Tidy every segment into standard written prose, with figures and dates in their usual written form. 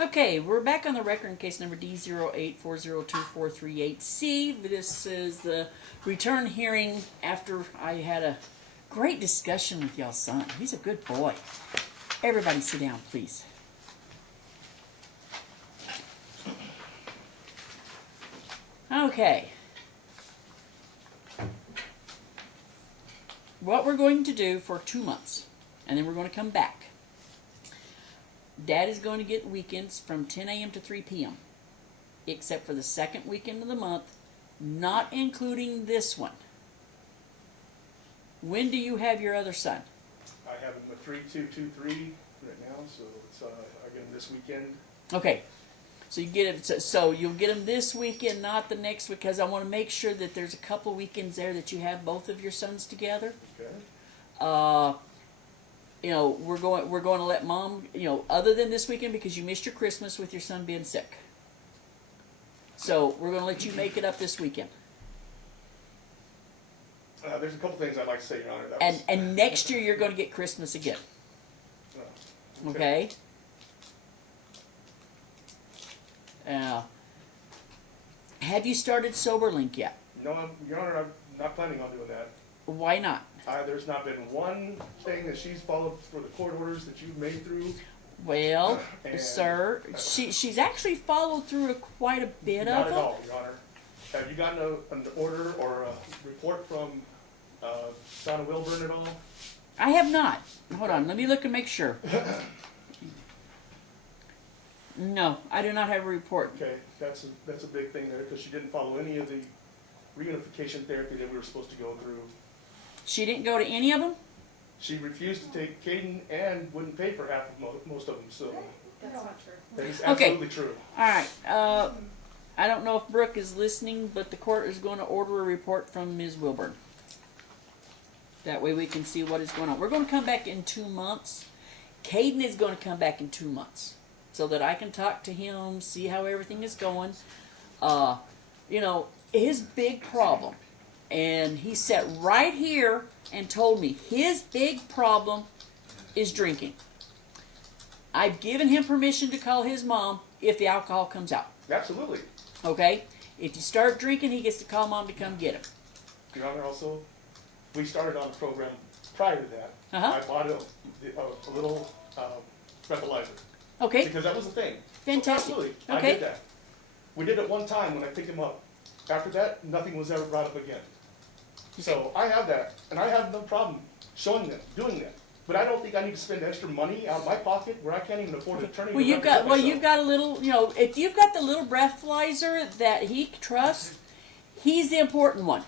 Okay, we're back on the record in case number D08402438C. This is the return hearing after I had a great discussion with y'all's son. He's a good boy. Everybody sit down, please. Okay. What we're going to do for 2 months, and then we're going to come back. Dad is going to get weekends from 10 a.m. to 3 p.m., except for the second weekend of the month, not including this one. When do you have your other son? I have him at 3223 right now, so it's, I get him this weekend. Okay, so you get him. So you'll get him this weekend, not the next, because I want to make sure that there's a couple weekends there that you have both of your sons together. Okay. You know, we're going to let Mom, you know, other than this weekend because you missed your Christmas with your son being sick. So we're going to let you make it up this weekend. There's a couple things I'd like to say, Your Honor. And next year you're going to get Christmas again. Okay? Have you started SoberLink yet? No, Your Honor, I'm not planning on doing that. Why not? There's not been one thing that she's followed for the court orders that you've made through. Well, sir, she's actually followed through quite a bit Not of at them. all, Your Honor. Have you gotten an order or a report from Donna Wilburn at all? I have not. Hold on, let me look and make sure. No, I do not have a report. Okay, that's a big thing there because she didn't follow any of the reunification therapy that we were supposed to go through. She didn't go to any of them? She refused to take Caden and wouldn't pay for half of most of them, so That's not true. that is Okay. absolutely true. Alright, I don't know if Brooke is listening, but the court is going to order a report from Ms. Wilburn. That way we can see what is going on. We're going to come back in 2 months. Caden is going to come back in 2 months so that I can talk to him, see how everything is going. You know, his big problem, and he sat right here and told me his big problem is drinking. I've given him permission to call his mom if the alcohol comes out. Absolutely. Okay? If you start drinking, he gets to call Mom to come get him. Your Honor, also, we started on the program prior to that. Uh-huh. I bought a little breathalyzer. Okay? Because that was the thing. Fantastic. Absolutely. Okay. I did that. We did it one time when I picked him up. After that, nothing was ever brought up again. So I have that, and I have no problem showing them, doing that. But I don't think I need to spend extra money out of my pocket where I can't even afford an attorney Well, to you've represent got myself. you've got a little, you know, if you've got the little breathalyzer that he trusts, he's the important one.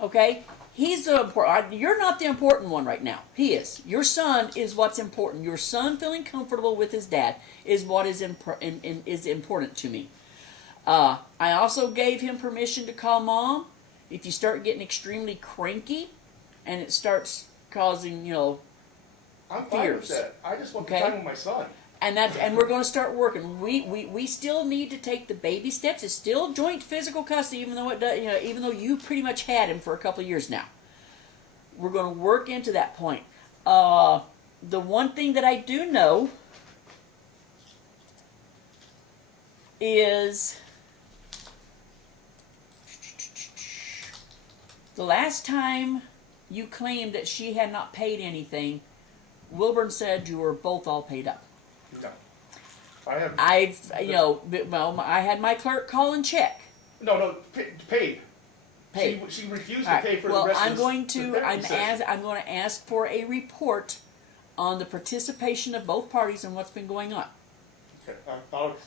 Okay? He's the important. You're not the important one right now. He is. Your son is what's important. Your son feeling comfortable with his dad is what is important to me. I also gave him permission to call Mom if you start getting extremely cranky, and it starts causing, you know, I'm fine with fears. that. I just want Okay. the time with my son. and we're going to start working. We still need to take the baby steps. It's still joint physical custody, even though it does, you know, even though you pretty much had him for a couple of years now. We're going to work into that point. The one thing that I do know is the last time you claimed that she had not paid anything, Wilburn said you were both all paid up. No. I have. Well, I had my clerk call and check. No, paid. Paid. She refused All to right. pay for Well, the rest I'm of going the to therapy session. I'm going to ask for a report on the participation of both parties and what's been going on, Okay,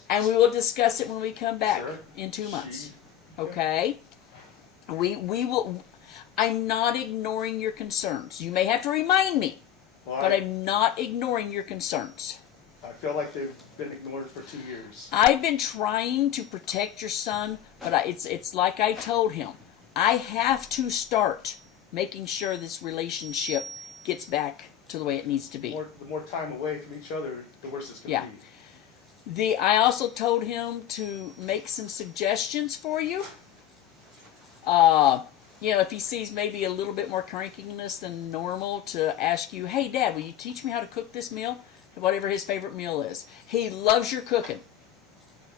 and we will discuss it when we come back Sure. in 2 months. She- Okay? We will. I'm not ignoring your concerns. You may have to remind me, Well, but I'm not ignoring your concerns. I feel like they've been ignored for 2 years. I've been trying to protect your son, but it's like I told him. I have to start making sure this relationship gets back to the way it needs to be. The more time away from each other, the worse it's going to Yeah. be. I also told him to make some suggestions for you. You know, if he sees maybe a little bit more crankiness than normal, to ask you, hey, Dad, will you teach me how to cook this meal? whatever his favorite meal is. He loves your cooking.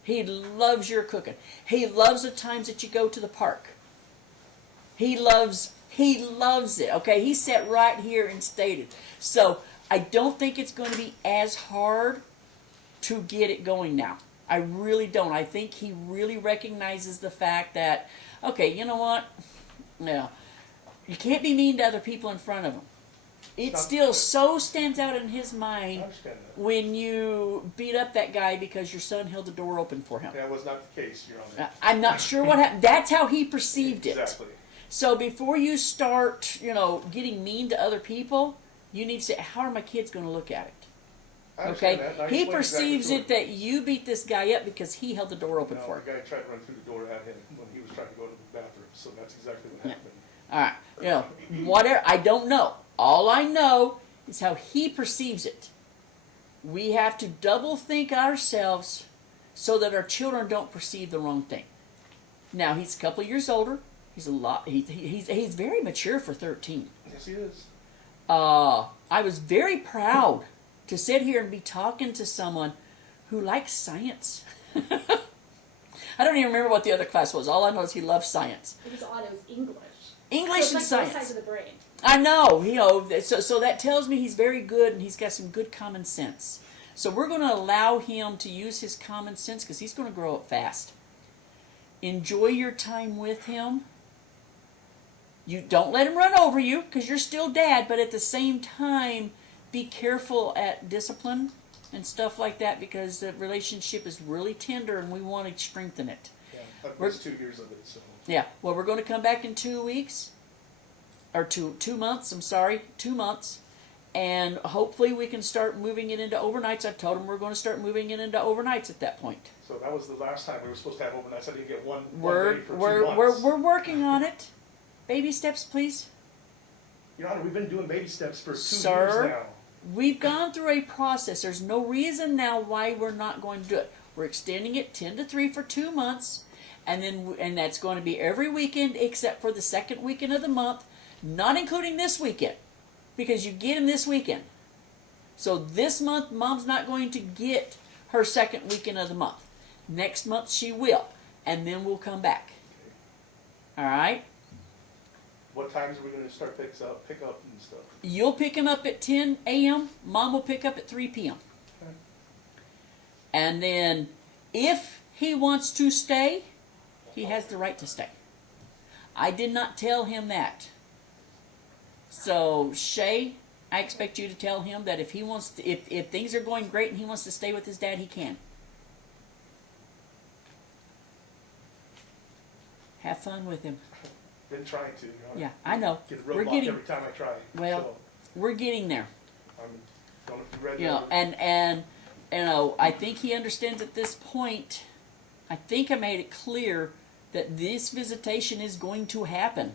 He loves your cooking. He loves the times that you go to the park. He loves it. Okay, he sat right here and stated. So I don't think it's going to be as hard to get it going now. I really don't. I think he really recognizes the fact that, okay, you know what? No, you can't be mean to other people in front of him. It still so stands out in his I mind understand that. when you beat up that guy because your son held the door open for him. That was not the case, Your Honor. I'm not sure what happened. That's how he perceived it. Exactly. So before you start, getting mean to other people, you need to say, how are my kids going to look at it? I understand Okay? that, and I He explained perceives exactly it that you beat this guy up because he held the door open No, for him. the guy tried to run through the door at him when he was trying to go to the bathroom, so that's exactly what happened. All right. Whatever. I don't know. All I know is how he perceives it. We have to double think ourselves so that our children don't perceive the wrong thing. Now, he's a couple of years older. He's a lot. He's very mature for 13. Yes, he is. I was very proud to sit here and be talking to someone who likes science. I don't even remember what the other class was. All I know is he loves science. It was Otto's English. English So and it's like both science. sides of the brain. I know, so that tells me he's very good and he's got some good common sense. So we're going to allow him to use his common sense because he's going to grow up fast. Enjoy your time with him. You don't let him run over you because you're still dad, but at the same time, be careful at discipline and stuff like that because the relationship is really tender and we want to strengthen it. Yeah, I've missed 2 years of it, so. Yeah, well, we're going to come back in 2 weeks, or 2 months, 2 months, and hopefully we can start moving it into overnights. I've told him we're going to start moving it into overnights at that point. So that was the last time we were supposed to have overnights. I didn't get one We're day for 2 we're months. we're working on it. Baby steps, please. Your Honor, we've been doing baby steps for 2 Sir? years now. We've gone through a process. There's no reason now why we're not going to do it. We're extending it 10 to 3 for 2 months, and that's going to be every weekend except for the second weekend of the month, not including this weekend, because you get them this weekend. So this month, Mom's not going to get her second weekend of the month. Next month she will, and then we'll come back. All right? What times are we going to start pick up and stuff? You'll pick him up at 10 a.m. Mom will pick up at 3 p.m. Okay. And then if he wants to stay, he has the right to stay. I did not tell him that. So, Shay, I expect you to tell him that if he wants to, if things are going great and he wants to stay with his dad, he can. Have fun with him. Been trying to, Your Honor. Yeah, I know. Get a We're roadblock getting, every time I try. well, we're getting there. So, don't know if you read You know, that. and I think he understands at this point. I think I made it clear that this visitation is going to happen,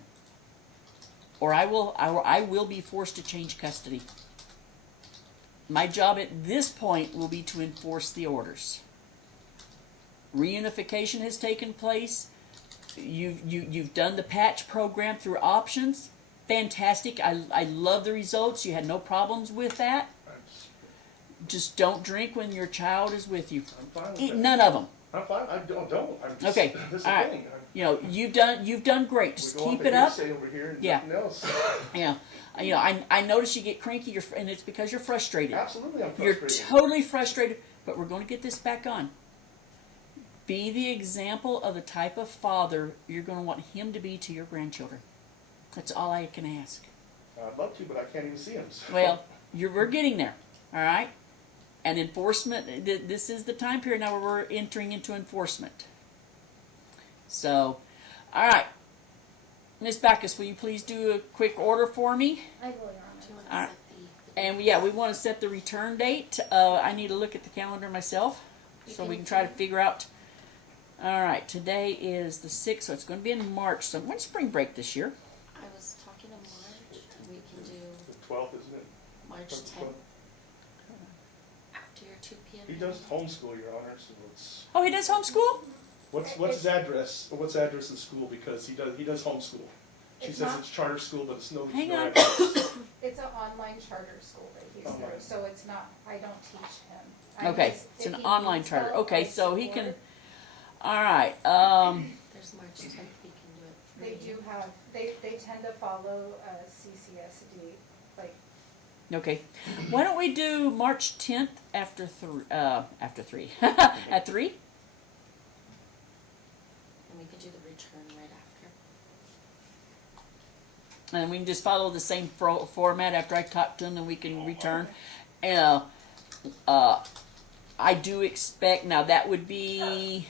or I will be forced to change custody. My job at this point will be to enforce the orders. Reunification has taken place. You've done the patch program through options. Fantastic. I love the results. You had no problems with that. Just don't drink when your child is with you. I'm fine with that. None of them. I'm fine. I don't. I'm just, Okay. This is All the right. thing. You know, you've done great. Just We go keep off it the up. hearsay over here and Yeah. nothing else. Yeah. You know, I notice you get cranky, and it's because you're frustrated. Absolutely, I'm You're frustrated. totally frustrated, but we're going to get this back on. Be the example of the type of father you're going to want him to be to your grandchildren. That's all I can ask. I'd love to, but I can't even see him. So. Well, we're getting there, all right? And enforcement, this is the time period now where we're entering into enforcement. So, all right. Ms. Backus, will you please do a quick order for me? I will, Your Honor. All right. And yeah, we want to set the return date. I need to look at the calendar myself so we can try to figure out. All right, today is the 6th, so it's going to be in March. So when's spring break this year? I was talking to Marge, we can do The 12th, isn't it? March 10th after your 2 p.m. He does homeschool, Your Honor. So it's Oh, he does homeschool? what's his address? What's the address of the school? Because he does homeschool. She It's says not- it's charter school, but it's no. Hang no on. address. It's an online charter school that he's Online. through, so it's not, I don't teach him. I Okay, just- it's if an he online needs charter. help, Okay, I so he support can. it. All right. There's March 10th, we can do it free. They do have, they tend to follow CCSD, like, Okay. Why don't we do March 10th after 3? At 3? And we could do the return right after. And we can just follow the same format after I talk to him, then we can return. I do expect, now that would be,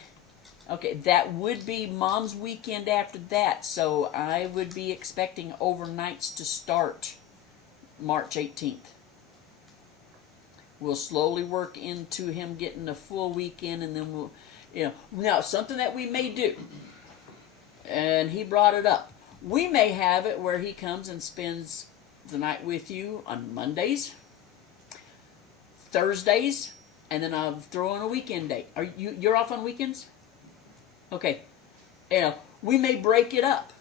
okay, that would be Mom's weekend after that, so I would be expecting overnights to start March 18th. We'll slowly work into him getting a full weekend, and then we'll, now something that we may do, and he brought it up. We may have it where he comes and spends the night with you on Mondays, Thursdays, and then I'll throw in a weekend date. You're off on weekends? Okay. We may break it up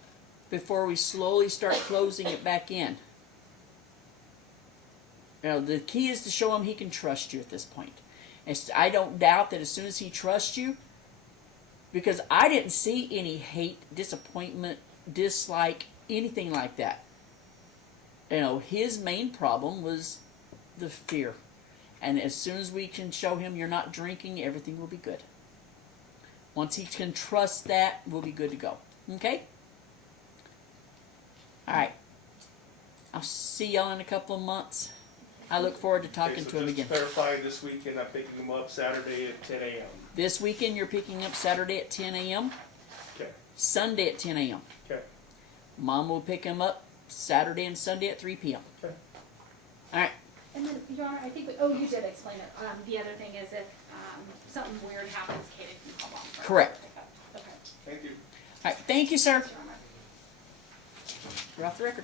before we slowly start closing it back in. The key is to show him he can trust you at this point. I don't doubt that as soon as he trusts you, because I didn't see any hate, disappointment, dislike, anything like that. His main problem was the fear. And as soon as we can show him you're not drinking, everything will be good. Once he can trust that, we'll be good to go. Okay? Alright. I'll see y'all in a couple of months. I look forward to talking Okay, so to him just again. to clarify, this weekend I'm picking him up Saturday at 10 a.m. This weekend you're picking up Saturday at 10 a.m., Okay, Sunday at 10 a.m. okay, Mom will pick him up Saturday and Sunday at 3 p.m. okay. Alright. And then, Your Honor, I think, you did explain it. The other thing is if, something weird happens, Kate can call Mom for Correct. pickup. Okay. Thank you. Alright, thank you, sir. Your Honor. You're off the record.